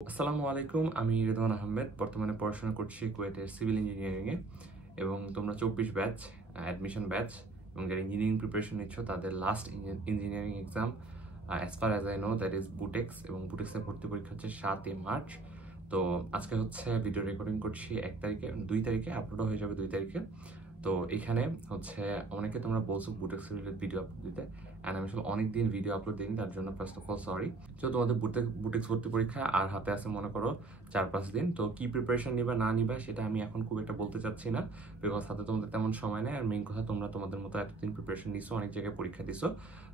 আসসালামু আলাইকুম, আমি রেদওয়ান আহমেদ। বর্তমানে পড়াশোনা করছি কুয়েটের সিভিল ইঞ্জিনিয়ারিংয়ে এবং তোমরা 24 ব্যাচ অ্যাডমিশন ব্যাচ এবং যারা ইঞ্জিনিয়ারিং প্রিপারেশন নিচ্ছ তাদের last engineering exam as far as I know that is Butex এবং বুটেক্সের ভর্তি পরীক্ষা হচ্ছে 7 মার্চ। তো আজকে হচ্ছে ভিডিও রেকর্ডিং করছি 1 তারিখে, 2 তারিখে আপলোড হয়ে যাবে 2 তারিখে। তো এখানে হচ্ছে অনেকে তোমরা বলছো বুটেক্স রিলেটেড ভিডিও আপলোড দিতে, অ্যান্ড আমি আসলে অনেকদিন ভিডিও আপলোড দিইনি, তার জন্য ফার্স্ট অফ অল সরি। তো তোমাদের বুটেক্স ভর্তি পরীক্ষা আর হাতে আছে মনে করো 4-5 দিন। তো কি প্রিপারেশন নিবা না নিবা সেটা আমি এখন খুব একটা বলতে চাচ্ছি না, বিকজ হাতে তোমাদের তেমন সময় নেই। আর মেইন কথা, তোমরা তোমাদের মতো এতদিন প্রিপারেশন নিছো, অনেক জায়গায় পরীক্ষা দিছো।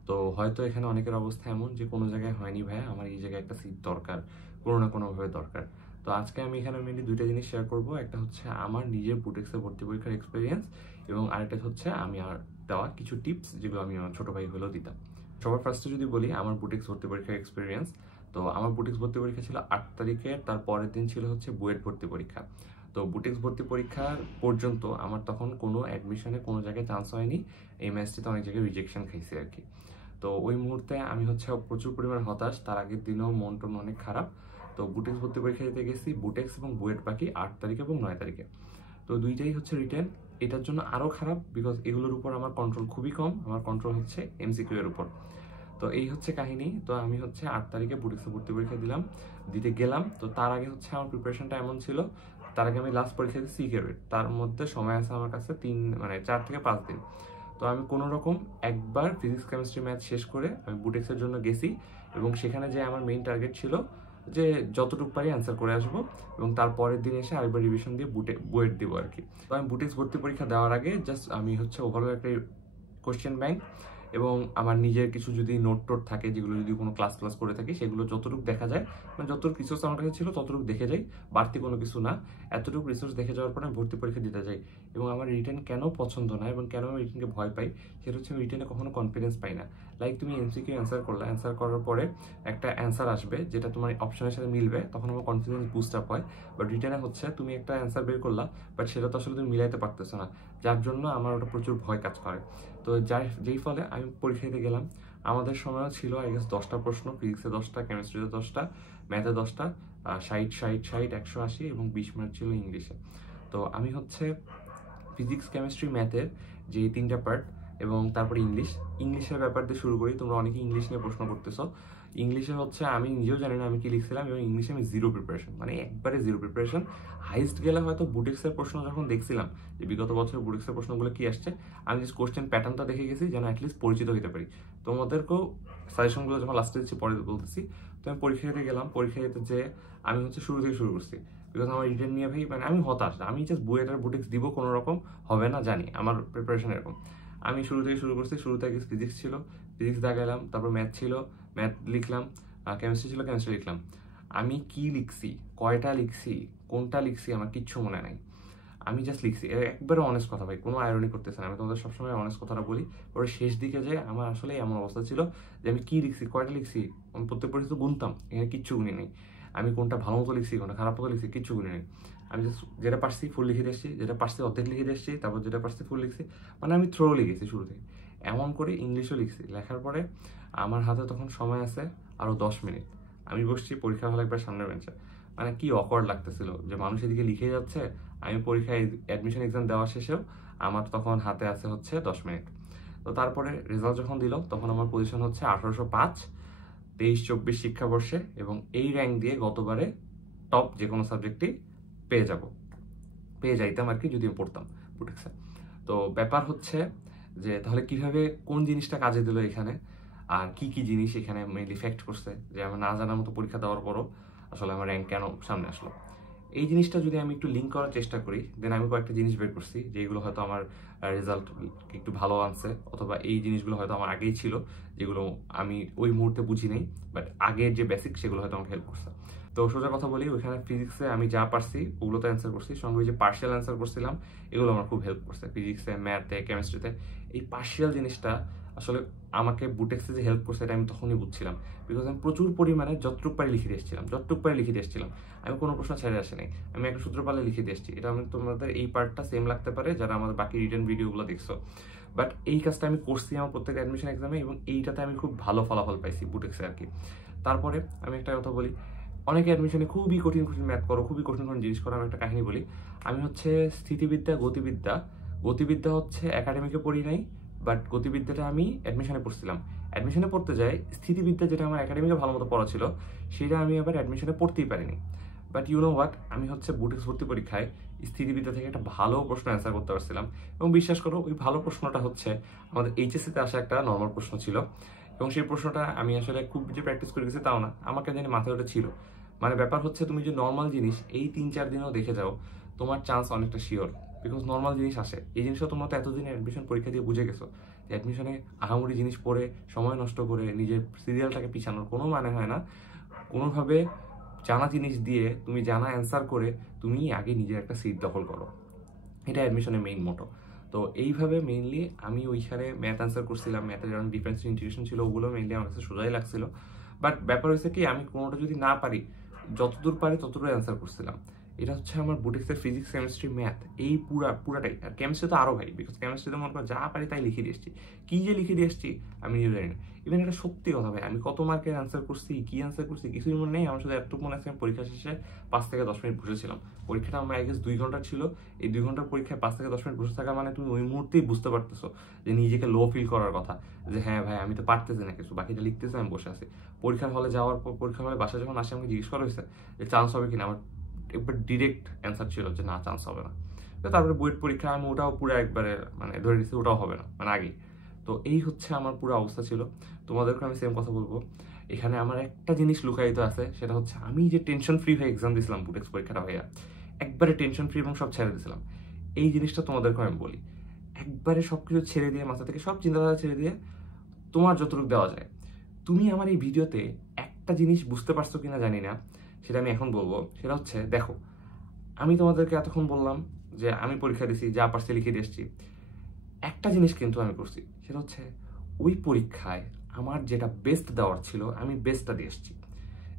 তো হয়তো এখানে অনেকের অবস্থা এমন যে কোনো জায়গায় হয়নি ভাইয়া, আমার এই জায়গায় একটা সিট দরকার, কোনো না কোনোভাবে দরকার। তো আজকে আমি এখানে মেনলি দুইটা জিনিস শেয়ার করবো। একটা হচ্ছে আমার নিজের বুটেক্সে ভর্তি পরীক্ষার এক্সপিরিয়েন্স এবং আরেকটা হচ্ছে আমি আর দেওয়া কিছু টিপস যেগুলো আমি আমার ছোটো ভাই হলেও দিতাম। সবার ফার্স্টে যদি বলি আমার বুটেক্স ভর্তি পরীক্ষার এক্সপিরিয়েন্স, তো আমার বুটেক্স ভর্তি পরীক্ষা ছিল 8 তারিখে, তার পরের দিন ছিল হচ্ছে বুয়েট ভর্তি পরীক্ষা। তো বুটেক্স ভর্তি পরীক্ষার পর্যন্ত আমার তখন কোনো অ্যাডমিশনে কোনো জায়গায় চান্স হয়নি, এমএসটিতে অনেক জায়গায় রিজেকশন খাইছি আর কি। তো ওই মুহূর্তে আমি হচ্ছে প্রচুর পরিমাণ হতাশ, তার আগের দিনও মন টন অনেক খারাপ। তো বুটেক্স ভর্তি পরীক্ষা দিতে গেছি, বুটেক্স এবং বুয়েট বাকি 8 তারিখে এবং 9 তারিখে। তো দুইটাই হচ্ছে রিটেন। এটার জন্য আরও খারাপ, বিকজ এগুলোর উপর আমার কন্ট্রোল খুবই কম, আমার কন্ট্রোল হচ্ছে এমসিকিউ এর উপর। তো এই হচ্ছে কাহিনী। তো আমি হচ্ছে 8 তারিখে বুটেক্সে ভর্তি পরীক্ষা দিতে গেলাম। তো তার আগে হচ্ছে আমার প্রিপারেশনটা এমন ছিল, তার আগে আমি লাস্ট পরীক্ষা দিয়েছি সিকিউরিটি, তার মধ্যে সময় আছে আমার কাছে 4 থেকে 5 দিন। তো আমি কোনো রকম একবার ফিজিক্স কেমিস্ট্রি ম্যাথ শেষ করে আমি বুটেক্সের জন্য গেছি এবং সেখানে যে আমার মেইন টার্গেট ছিল যে যতটুকু পারি অ্যান্সার করে আসবো এবং তারপরের দিন এসে আরেকবার রিভিশন দিয়ে বুয়েট দিব আর কি। তো আমি বুটেক্স ভর্তি পরীক্ষা দেওয়ার আগে জাস্ট আমি হচ্ছে ওভারঅল একটা কোশ্চেন ব্যাংক এবং আমার নিজের কিছু যদি নোট টোট থাকে, যেগুলো যদি কোনো ক্লাস করে থাকি, সেগুলো যতটুকু দেখা যায়, মানে যতটুকু রিসোর্স আমার কাছে ছিল ততটুকু দেখে যাই, বাড়তি কোনো কিছু না। এতটুকু রিসোর্স দেখে যাওয়ার পরে আমি ভর্তি পরীক্ষা দিতে যাই। এবং আমার রিটেন কেন পছন্দ না এবং কেন আমি রিটেনকে ভয় পাই, সেটা হচ্ছে আমি রিটেনে কখনো কনফিডেন্স পাই না। লাইক তুমি এমসিকিউ অ্যান্সার করলা, অ্যান্সার করার পরে একটা অ্যান্সার আসবে যেটা তোমার অপশনের সাথে মিলবে, তখন আমার কনফিডেন্স বুস্ট আপ হয়। বাট রিটেনে হচ্ছে তুমি একটা অ্যান্সার বের করলা, বাট সেটা তো আসলে তুমি মিলাইতে পারতেছো না, যার জন্য আমার ওটা প্রচুর ভয় কাজ করে। তো যেই ফলে আমি পরীক্ষা দিতে গেলাম। আমাদের সময়ও ছিল আই গেস 10টা প্রশ্ন, ফিজিক্সে 10টা, কেমিস্ট্রিতে 10টা, ম্যাথে 10টা, 60 180 এবং 20 মিনিট ছিল ইংলিশে। তো আমি হচ্ছে ফিজিক্স কেমিস্ট্রি ম্যাথের যে 3টা পার্ট এবং তারপরে ইংলিশের ব্যাপার দিয়ে শুরু করি। তোমরা অনেকে ইংলিশ নিয়ে প্রশ্ন করতেছো। ইংলিশে হচ্ছে আমি নিজেও জানি না আমি কি লিখছিলাম, এবং ইংলিশে আমি জিরো প্রিপারেশন, মানে একবারে জিরো প্রিপারেশন। হাইস্ট গেলে হয়তো বুটেক্সের প্রশ্ন যখন দেখছিলাম যে বিগত বছর বুটেক্সের প্রশ্নগুলো কি আসছে, আমি জাস্ট কোশ্চেন প্যাটার্নটা দেখে গেছি যেন অ্যাটলিস্ট পরিচিত হতে পারি। তোমাদেরকেও সাজেশনগুলো যখন লাস্টে দিচ্ছি পরে বলতেছি। তো আমি পরীক্ষা দিতে গেলাম, পরীক্ষা দিতে যে আমি হচ্ছে শুরু থেকে শুরু করছি, বিকজ আমার রিটেন নিয়ে ভাই মানে আমি হতাশ। আমি জাস্ট বুয়েট আর বুটেক্স দিব, কোনো রকম হবে না জানি, আমার প্রিপারেশন এরকম। আমি শুরু থেকে শুরু করছি, শুরু থেকে ফিজিক্স ছিল, ফিজিক্স দাগাইলাম, তারপর ম্যাথ ছিল, ম্যাথ লিখলাম, কেমিস্ট্রি ছিল, কেমিস্ট্রি লিখলাম। আমি কি লিখছি, কয়টা লিখছি, কোনটা লিখছি, আমার কিচ্ছু মনে নাই। আমি জাস্ট লিখছি, একবারে অনেস্ট কথা ভাই, কোনো আয়রনি করতেছে না, আমি তোমাদের সবসময় অনেস্ট কথাটা বলি। পরে শেষ দিকে যে আমার আসলে এমন অবস্থা ছিল যে আমি কি লিখছি, কয়টা লিখছি, আমি প্রত্যেক পরিস্থিতি গুনতাম, এখানে কিচ্ছু গুনি নেই। আমি কোনটা ভালো মতো লিখছি, কোনটা খারাপ মতো লিখছি, কিচ্ছু গুনি নেই। আমি জাস্ট যেটা পারছি ফুল লিখে দিয়েছি, যেটা পারছি অর্ধেক লিখে দিয়েছি, তারপর যেটা পারছি ফুল লিখছি। মানে আমি থ্রো লিখেছি শুরু থেকে। এমন করে ইংলিশও লিখছি। লেখার পরে আমার হাতে তখন সময় আছে আরও 10 মিনিট। আমি বসছি পরীক্ষা হলে একবার সামনের বেঞ্চে। মানে কি অকওয়ার্ড লাগতেছিল যে মানুষ এদিকে লিখে যাচ্ছে, আমি পরীক্ষায় অ্যাডমিশন এক্সাম দেওয়া শেষেও আমার তখন হাতে আছে হচ্ছে 10 মিনিট। তো তারপরে রেজাল্ট যখন দিল তখন আমার পজিশন হচ্ছে 1805 23-24 শিক্ষাবর্ষে, এবং এই র্যাঙ্ক দিয়ে গতবারে টপ যে কোনো সাবজেক্টই পেয়ে যাইতাম আর কি, যদি আমি পড়তাম বুটেক্সে। তো ব্যাপার হচ্ছে যে তাহলে কিভাবে কোন জিনিসটা কাজে দিল এখানে, আর কি কি জিনিস এখানে মেইনলি ইফেক্ট করছে যে আমার না জানার মতো পরীক্ষা দেওয়ার পরও আসলে আমার র্যাঙ্ক কেন সামনে আসলো। এই জিনিসটা যদি আমি একটু লিঙ্ক করার চেষ্টা করি, দেন আমি কয়েকটা জিনিস বের করছি যেগুলো হয়তো আমার রেজাল্ট একটু ভালো আনছে, অথবা এই জিনিসগুলো হয়তো আমার আগেই ছিল, যেগুলো আমি ওই মুহূর্তে বুঝি নেই, বাট আগের যে বেসিক সেগুলো হয়তো আমাকে হেল্প করছে। তো সোজা কথা বলি, ওইখানে ফিজিক্সে আমি যা পারছি ওগুলোতে অ্যান্সার করছি, সঙ্গে ওই যে পার্শিয়াল অ্যান্সার করছিলাম, এগুলো আমার খুব হেল্প করছে ফিজিক্সে, ম্যাথে, কেমিস্ট্রিতে। এই পার্শিয়াল জিনিসটা আসলে আমাকে বুটেক্সে যে হেল্প করছে এটা আমি তখনই বুঝছিলাম, বিকজ আমি প্রচুর পরিমাণে যতটুক পারি লিখে দিয়ে এসেছিলাম, আমি কোনো প্রশ্ন ছেড়ে আসি নাই, আমি একটা সূত্র পালে লিখে দিয়ে এসেছি। এটা আমি তোমাদের এই পার্টটা সেম লাগতে পারে যারা আমাদের বাকি রিটেন ভিডিওগুলো দেখছো, বাট এই কাজটা আমি করছি আমার প্রত্যেক অ্যাডমিশন এক্সামে, এবং এইটাতে আমি খুব ভালো ফলাফল পাইছি বুটেক্সে আর কি। তারপরে আমি একটা কথা বলি, অনেকে অ্যাডমিশনে খুবই কঠিন কঠিন ম্যাথ করো, খুবই কঠিন কঠিন জিনিস করো। আমি একটা কাহিনী বলি। আমি হচ্ছে স্থিতিবিদ্যা, গতিবিদ্যা হচ্ছে একাডেমিকে পড়ি নাই, বাট গতিবিদ্যাটা আমি অ্যাডমিশনে পড়ছিলাম। অ্যাডমিশনে পড়তে যাই স্থিতিবিদ্যা, যেটা আমার একাডেমিকে ভালো মতো পড়া ছিল, সেটা আমি আবার অ্যাডমিশনে পড়তেই পারিনি। বাট ইউ নো হোয়াট, আমি হচ্ছে বুটেক্স ভর্তি পরীক্ষায় স্থিতিবিদ্যা থেকে একটা ভালো প্রশ্ন অ্যান্সার করতে পারছিলাম। এবং বিশ্বাস করো, ওই ভালো প্রশ্নটা হচ্ছে আমাদের এইচএসসিতে আসা একটা নর্মাল প্রশ্ন ছিল। এবং সেই প্রশ্নটা আমি আসলে খুব যে প্র্যাকটিস করে গেছি তাও না, আমাকে জানি মাথায় ওটা ছিল। মানে ব্যাপার হচ্ছে, তুমি যে নর্মাল জিনিস এই 3-4 দিনেও দেখে যাও, তোমার চান্স অনেকটা শিওর। বিকজ নর্মাল জিনিস আসে। এই জিনিসটা তোমরা তো এতদিনে অ্যাডমিশন পরীক্ষা দিয়ে বুঝে গেছো যে অ্যাডমিশনে আহামরি জিনিস পড়ে সময় নষ্ট করে নিজের সিরিয়ালটাকে পিছানোর কোনো মানে হয় না। কোনোভাবে জানা জিনিস দিয়ে তুমি জানা অ্যান্সার করে তুমি আগে নিজের একটা সিট দখল করো, এটা অ্যাডমিশনের মেইন মোটো। তো এইভাবে মেইনলি আমি ওইখানে ম্যাথ অ্যান্সার করছিলাম। ম্যাথের যখন ডিফারেন্স ইন্টিগ্রেশন ছিল, ওগুলো মেইনলি আমার কাছে সোজাই লাগছিল। বাট ব্যাপার হয়েছে কি, আমি কোনোটা যদি না পারি, যতদূর পারি ততদূর অ্যান্সার করছিলাম। এটা হচ্ছে আমার বুটেক্সের ফিজিক্স, কেমিস্ট্রি, ম্যাথ, এই পুরাটাই। আর কেমিস্ট্রি তো আরও ভাই, বিকজ কেমিস্ট্রিতে মনে করো যা পারি তাই লিখে দিয়ে এসছি। কী যে লিখে দিয়ে এসছি আমি নিজে জানি না। ইভেন এটা সত্যি কথা ভাই, আমি কত মার্কের অ্যান্সার করছি, কি অ্যান্সার করছি কিছুই মনে নেই। আমার শুধু এতটুকু মনে আছে, পরীক্ষা শেষে 5 থেকে 10 মিনিট বসেছিলাম। পরীক্ষাটা আমার আই গেস 2 ঘন্টা ছিল। এই 2 ঘন্টার পরীক্ষায় 5 থেকে 10 মিনিট বসে থাকা মানে তুমি ওই মুহূর্তেই বুঝতে পারতেছো যে নিজেকে লো ফিল করার কথা, যে হ্যাঁ ভাই আমি তো পারতেছি না কিছু, বাকিটা লিখতেছি, আমি বসে আছি। পরীক্ষার হলে যাওয়ার পর, পরীক্ষার হলে বাসায় যখন আসে, আমাকে জিজ্ঞেস করা হয়েছে যে চান্স হবে কিনা, আমার একবার ডিরেক্ট অ্যান্সার ছিল যে না, চান্স হবে না। তো তারপরে বুয়েট পরীক্ষা আমি ওটাও পুরো একবারে মানে ধরে নিচ্ছি ওটাও হবে না, মানে আগেই। তো এই হচ্ছে আমার পুরো অবস্থা ছিল। তোমাদেরকে আমি সেম কথা বলবো, এখানে আমার একটা জিনিস লুকায়িত আছে, সেটা হচ্ছে আমি যে টেনশন ফ্রি হয়ে এক্সাম দিয়েছিলাম বুটেক্স পরীক্ষাটা হইয়া, একবারে টেনশন ফ্রি এবং সব ছেড়ে দিয়েছিলাম। এই জিনিসটা তোমাদেরকে আমি বলি, একবারে সবকিছু ছেড়ে দিয়ে, মাথা থেকে সব চিন্তাধারা ছেড়ে দিয়ে তোমার যতটুকু দেওয়া যায়। তুমি আমার এই ভিডিওতে একটা জিনিস বুঝতে পারছো কিনা জানি না, সেটা আমি এখন বলবো। সেটা হচ্ছে, দেখো আমি তোমাদেরকে এতক্ষণ বললাম যে আমি পরীক্ষা দিছি, যা পারছি লিখে দিয়ে এসছি। একটা জিনিস কিন্তু আমি করছি, সেটা হচ্ছে ওই পরীক্ষায় আমার যেটা বেস্ট দেওয়ার ছিল আমি বেস্টটা দিয়ে এসছি।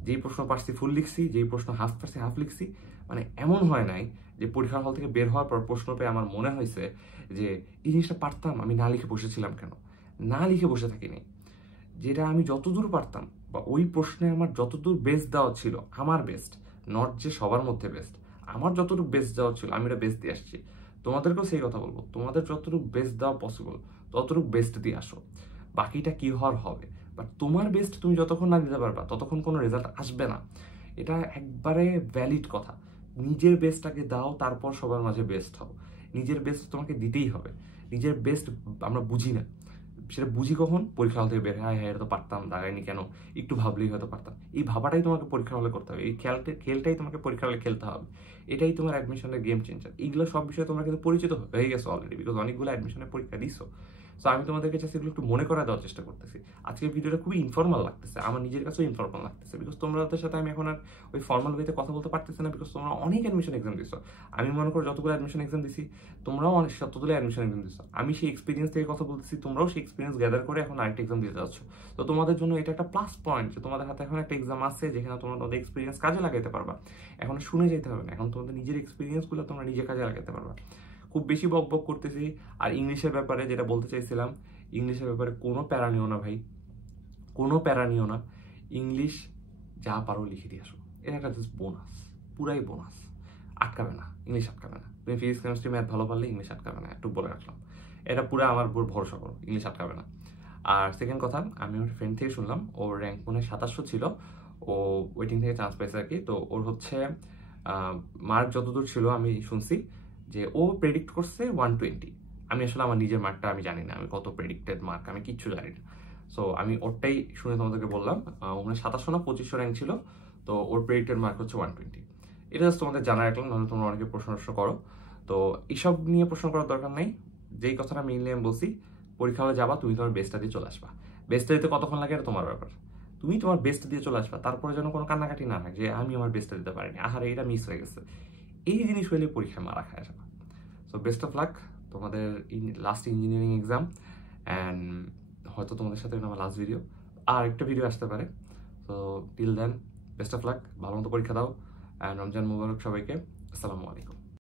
যেই প্রশ্ন পারছি ফুল লিখছি, যেই প্রশ্ন হাফ পারছি হাফ লিখছি। মানে এমন হয় নাই যে পরীক্ষার হল থেকে বের হওয়ার পর প্রশ্ন পেয়ে আমার মনে হয়েছে যে এই জিনিসটা পারতাম, আমি না লিখে বসেছিলাম কেন। না লিখে বসে থাকিনি, যেটা আমি যতদূর পারতাম বা ওই প্রশ্নে আমার যতদূর বেস্ট দেওয়া ছিল, আমার বেস্ট, নট যে সবার মধ্যে বেস্ট, আমার যতটুকু বেস্ট দেওয়া ছিল আমি এটা বেস্ট দিয়ে আসছি। তোমাদেরকেও সেই কথা বলবো, তোমাদের যতটুকু বেস্ট দেওয়া পসিবল ততটুকু বেস্ট দিয়ে আসো। বাকিটা কি হওয়ার হবে, বাট তোমার বেস্ট তুমি যতক্ষণ না দিতে পারবা ততক্ষণ কোনো রেজাল্ট আসবে না। এটা একবারে ভ্যালিড কথা। নিজের বেস্টটাকে দাও, তারপর সবার মাঝে বেস্ট হও। নিজের বেস্ট তোমাকে দিতেই হবে। নিজের বেস্ট আমরা বুঝি না, সেটা বুঝি কখন, পরীক্ষা হল থেকে বের, হ্যাঁ হ্যাঁ এটা তো পারতাম, দাঁড়ায়নি কেন, একটু ভাবলেই হয়তো পারতাম। এই ভাবাটাই তোমাকে পরীক্ষা হলে করতে হবে, এই খেলটাই তোমাকে পরীক্ষা হলে খেলতে হবে। এটাই তোমার অ্যাডমিশনের গেম চেঞ্জার। এইগুলো সব বিষয়ে তোমরা কিন্তু পরিচিত হয়ে গেছো অলরেডি, বিকজ অনেকগুলো অ্যাডমিশনের পরীক্ষা দিছো। সো আমি তোমাদেরকে জাস্ট এগুলো একটু মনে করা দেওয়ার চেষ্টা করতেছি। আজকের ভিডিওটা খুবই ইনফর্মাল লাগতেছে, আমার নিজের কাছেও ইনফর্মাল লাগতেছে, বিকজ তোমাদের সাথে আমি এখন আর ওই ফর্মাল ওয়েতে কথা বলতে পারতেছি না, বিকজ তোমরা অনেক অ্যাডমিশন এক্সাম দিছো। আমি মনে করো যতগুলো অ্যাডমিশন এক্সাম দিছি, তোমরাও অনেক ততগুলো অ্যাডমিশন এক্সাম দিছো। আমি সেই এক্সপিরিয়েন্স থেকে কথা বলতেছি, তোমরাও সেই এক্সপিরিয়েন্স গ্যাদার করে এখন আরেকটা এক্সাম দিতে যাচ্ছ। তো তোমাদের জন্য এটা একটা প্লাস পয়েন্ট যে তোমাদের হাতে এখন একটা এক্সাম আছে, যেখানে তোমরা তোমাদের এক্সপিরিয়েন্স কাজে লাগাতে পারবা। এখন শুনে যেতে হবে না, এখন তোমাদের নিজের এক্সপিরিয়েন্সগুলো তোমরা নিজে কাজে লাগাতে পারবা। খুব বেশি বক বক করতেছি। আর ইংলিশের ব্যাপারে যেটা বলতে চাইছিলাম, ইংলিশের ব্যাপারে কোনো প্যারা নিও না ভাই, কোনো প্যারা নিও না। ইংলিশ যা পারো লিখে দিয়ে আসো, এটা একটা জাস্ট বোনাস, পুরাই বোনাস। আটকাবে না, ইংলিশ আটকাবে না। তুমি ফিজিক্স, কেমিস্ট্রি, ম্যাথ ভালো পারলে ইংলিশ আটকাবে না, একটু বলে রাখলাম। এটা পুরো আমার উপর ভরসা করো, ইংলিশ আটকাবে না। আর সেকেন্ড কথা, আমি আমার ফ্রেন্ড থেকে শুনলাম, ওর র্যাঙ্ক মনে হয় 2700 ছিল, ও ওয়েটিং থেকে চান্স পাইছে আর কি। তো ওর হচ্ছে মার্ক যতদূর ছিল আমি শুনছি যে ও প্রেডিক্ট করছে 120। আমি আসলে আমার নিজের মার্কটা আমি জানি না, আমি কত প্রেডিক্টেড মার্ক আমি কিচ্ছু জানি না। সো আমি ওরটাই শুনে তোমাদেরকে বললাম। ওখানে 2700 না 2500 র্যাঙ্ক ছিল, তো ওর প্রেডিক্টেড মার্ক হচ্ছে 120। এটা জাস্ট তোমাদের জানা রাখলাম, নাহলে তোমরা অনেকে প্রশ্ন করো। তো এইসব নিয়ে প্রশ্ন করার দরকার নাই। যেই কথাটা মেইনলি আমি বলছি, পরীক্ষা হলে যাবা, তুমি তোমার বেস্টটা দিয়ে চলে আসবা। বেস্টটা দিতে কতক্ষণ লাগে এটা তোমার ব্যাপার, তুমি তোমার বেস্ট দিয়ে চলে আসবা। তারপরে যেন কোনো কান্নাকাটি না হয় যে আমি আমার বেস্টটা দিতে পারিনি, আহারে এটা মিস হয়ে গেছে। এই জিনিস হইলে পরীক্ষায় মারা খায় যাবে। সো বেস্ট অফ লাক তোমাদের লাস্ট ইঞ্জিনিয়ারিং এক্সাম, অ্যান্ড হয়তো তোমাদের সাথে আমার লাস্ট ভিডিও, আর একটা ভিডিও আসতে পারে। So till then best of luck, ভালো মতো পরীক্ষা দাও, অ্যান্ড রমজান মুবারক সবাইকে। আসসালামু আলাইকুম।